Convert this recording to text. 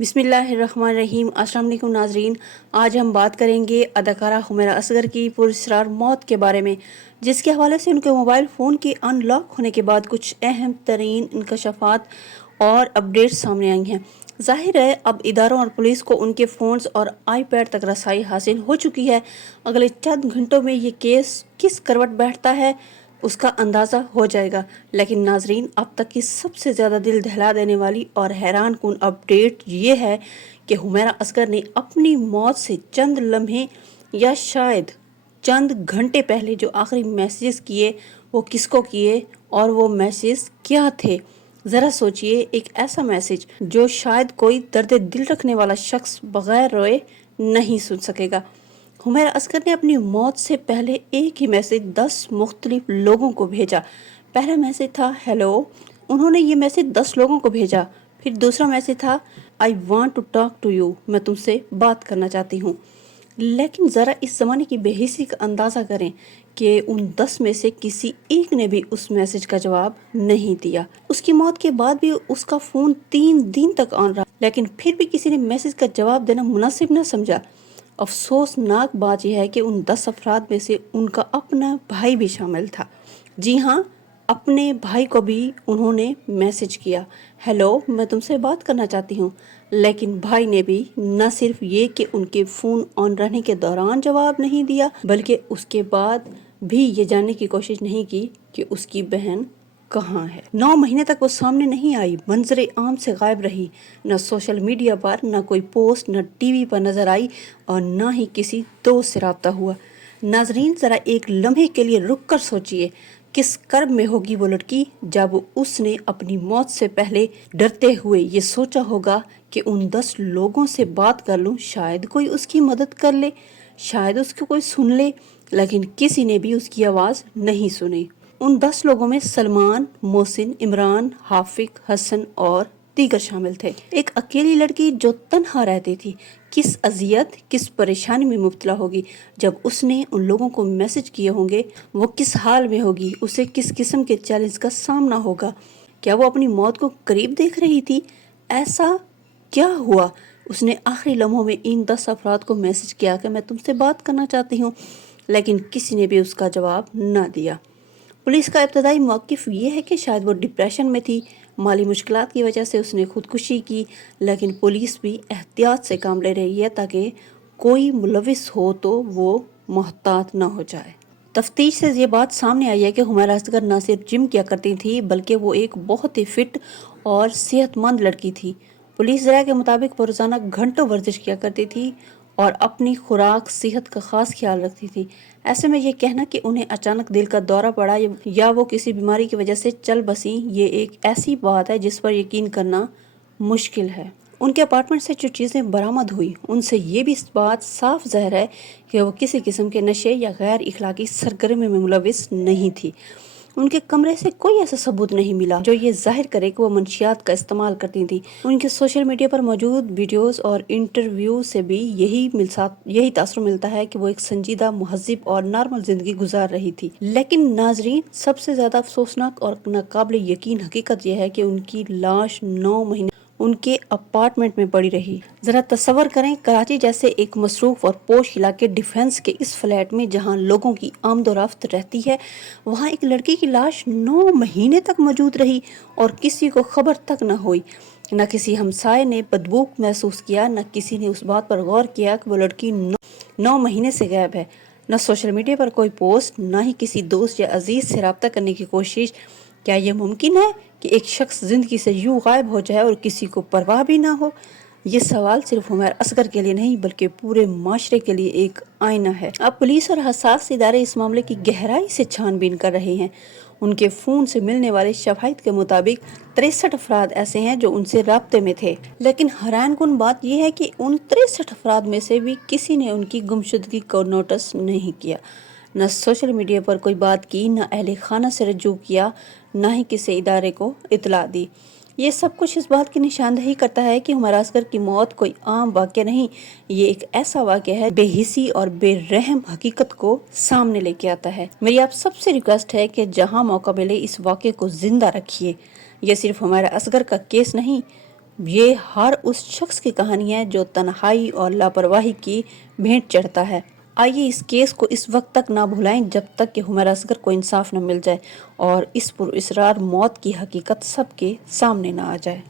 बिस्मिल्लाहिर्रहमानिर्रहीम। अस्सलाम वालेकुम नाजरीन, आज हम बात करेंगे अदाकारा हुमैरा असगर की पुरस्रार मौत के बारे में, जिसके हवाले से उनके मोबाइल फ़ोन के अनलॉक होने के बाद कुछ अहम तरीन इंकशाफात और अपडेट्स सामने आई हैं। जाहिर है अब इदारों और पुलिस को उनके फ़ोन्स और आईपैड तक रसाई हासिल हो चुकी है। अगले चंद घंटों में ये केस किस करवट बैठता है उसका अंदाज़ा हो जाएगा। लेकिन नाजरीन, अब तक की सबसे ज़्यादा दिल दहला देने वाली और हैरान कुन अपडेट ये है कि हुमैरा असगर ने अपनी मौत से चंद लम्हे या शायद चंद घंटे पहले जो आखिरी मैसेज किए वो किसको किए और वो मैसेज क्या थे। ज़रा सोचिए, एक ऐसा मैसेज जो शायद कोई दर्द दिल रखने वाला शख्स बगैर रोए नहीं सुन सकेगा। हुमैरा असगर ने अपनी मौत से पहले एक ही मैसेज 10 मुख्तलिफ लोगों को भेजा। पहला मैसेज था हेलो, उन्होंने ये मैसेज 10 लोगों को भेजा। फिर दूसरा मैसेज था I want to talk to you, मैं तुमसे बात करना चाहती हूँ। लेकिन ज़रा इस ज़माने की बेहिसी का अंदाज़ा करें कि उन 10 में से किसी एक ने भी उस मैसेज का जवाब नहीं दिया। उसकी मौत के बाद भी उसका फ़ोन 3 दिन तक ऑन रहा, लेकिन फिर भी किसी ने मैसेज का जवाब देना मुनासिब न समझा। अफसोसनाक बात यह है कि उन 10 अफराद में से उनका अपना भाई भी शामिल था। जी हाँ, अपने भाई को भी उन्होंने मैसेज किया, हेलो, मैं तुमसे बात करना चाहती हूँ। लेकिन भाई ने भी न सिर्फ ये कि उनके फ़ोन ऑन रहने के दौरान जवाब नहीं दिया, बल्कि उसके बाद भी ये जानने की कोशिश नहीं की कि उसकी बहन कहाँ है। 9 महीने तक वो सामने नहीं आई, मंजरे आम से गायब रही। न सोशल मीडिया पर न कोई पोस्ट, न टीवी पर नजर आई और न ही किसी दोस्त से रब्ता हुआ। नाजरीन, जरा एक लम्हे के लिए रुक कर सोचिए, किस कर्ब में होगी वो लड़की जब उसने अपनी मौत से पहले डरते हुए ये सोचा होगा कि उन 10 लोगों से बात कर लूं, शायद कोई उसकी मदद कर ले, शायद उसको कोई सुन ले। लेकिन किसी ने भी उसकी आवाज़ नहीं सुनी। उन 10 लोगों में सलमान, मोहसिन, इमरान, हाफिक, हसन और दीगर शामिल थे। एक अकेली लड़की जो तन्हा रहती थी, किस अजियत, किस परेशानी में मुब्तला होगी जब उसने उन लोगों को मैसेज किए होंगे। वो किस हाल में होगी, उसे किस किस्म के चैलेंज का सामना होगा। क्या वो अपनी मौत को करीब देख रही थी? ऐसा क्या हुआ? उसने आखिरी लम्हों में इन 10 अफराद को मैसेज किया कि मैं तुमसे बात करना चाहती हूँ, लेकिन किसी ने भी उसका जवाब न दिया। पुलिस का इब्तदाई मौक़िफ़ ये है कि शायद वो डिप्रेशन में थी, माली मुश्किलात की वजह से उसने खुदकुशी की। लेकिन पुलिस भी एहतियात से काम ले रही है ताकि कोई मुलविस हो तो वो मोहतात न हो जाए। तफ्तीश से ये बात सामने आई है कि हुमैरा असगर न सिर्फ जिम किया करती थी, बल्कि वो एक बहुत ही फिट और सेहतमंद लड़की थी। पुलिस ज़रा के मुताबिक वो रोज़ाना घंटों वर्जिश किया करती थी और अपनी खुराक, सेहत का ख़ास ख्याल रखती थी। ऐसे में ये कहना कि उन्हें अचानक दिल का दौरा पड़ा या वो किसी बीमारी की वजह से चल बसी, ये एक ऐसी बात है जिस पर यकीन करना मुश्किल है। उनके अपार्टमेंट से जो चीज़ें बरामद हुई, उनसे ये भी इस बात साफ ज़ाहिर है कि वो किसी किस्म के नशे या गैर इखलाकी सरगर्मी में मुलविस नहीं थी। उनके कमरे से कोई ऐसा सबूत नहीं मिला जो ये जाहिर करे कि वो मंशियात का इस्तेमाल करती थी। उनके सोशल मीडिया पर मौजूद वीडियोस और इंटरव्यू से भी यही तासुर मिलता है कि वो एक संजीदा, मुहज़्ज़िब और नॉर्मल जिंदगी गुजार रही थी। लेकिन नाजरीन, सबसे ज्यादा अफसोसनाक और नाकाबिल यकीन हकीकत यह है कि उनकी लाश 9 महीने उनके अपार्टमेंट में पड़ी रही। जरा तस्वर करें, कराची जैसे एक मसरूफ और पोश इलाके डिफेंस के इस फ्लैट में जहां लोगों की आमदोरफ्त रहती है, वहां एक लड़की की लाश 9 महीने तक मौजूद रही और किसी को खबर तक न हुई। न किसी हमसाये ने बदबू महसूस किया, न किसी ने उस बात पर गौर किया कि वो लड़की 9 महीने से गायब है। न सोशल मीडिया पर कोई पोस्ट, न ही किसी दोस्त या अजीज से रब्ता करने की कोशिश। क्या यह मुमकिन है कि एक शख्स जिंदगी से यूं गायब हो जाए और किसी को परवाह भी ना हो? ये सवाल सिर्फ हुमैरा असगर के लिए नहीं बल्कि पूरे माशरे के लिए एक आईना है। अब पुलिस और हसास इदारे इस मामले की गहराई से छानबीन कर रहे हैं। उनके फ़ोन से मिलने वाले शवाहिद के मुताबिक 63 अफराद ऐसे हैं जो उनसे राब्ते में थे। लेकिन हैरानकुन बात यह है कि उन 63 अफराद में से भी किसी ने उनकी गुमशुदगी को नोटिस नहीं किया। न सोशल मीडिया पर कोई बात की, न अहले खाना से रजू किया, न ही किसी इदारे को इतला दी। ये सब कुछ इस बात की निशानदही करता है कि हुमैरा असगर की मौत कोई आम वाक़या नहीं, ये एक ऐसा वाक़या है बेहिसी और बेरहम हकीकत को सामने लेके आता है। मेरी आप सबसे रिक्वेस्ट है कि जहां मौका मिले इस वाक़े को जिंदा रखिए। ये सिर्फ हुमैरा असगर का केस नहीं یہ ہر اس شخص کی کہانی ہے جو تنہائی اور لاپرواہی کی بھینٹ چڑھتا ہے۔ آئیے اس کیس کو اس وقت تک نہ بھلائیں جب تک کہ حمیرہ اصغر کو انصاف نہ مل جائے اور اس پراسرار موت کی حقیقت سب کے سامنے نہ آ جائے۔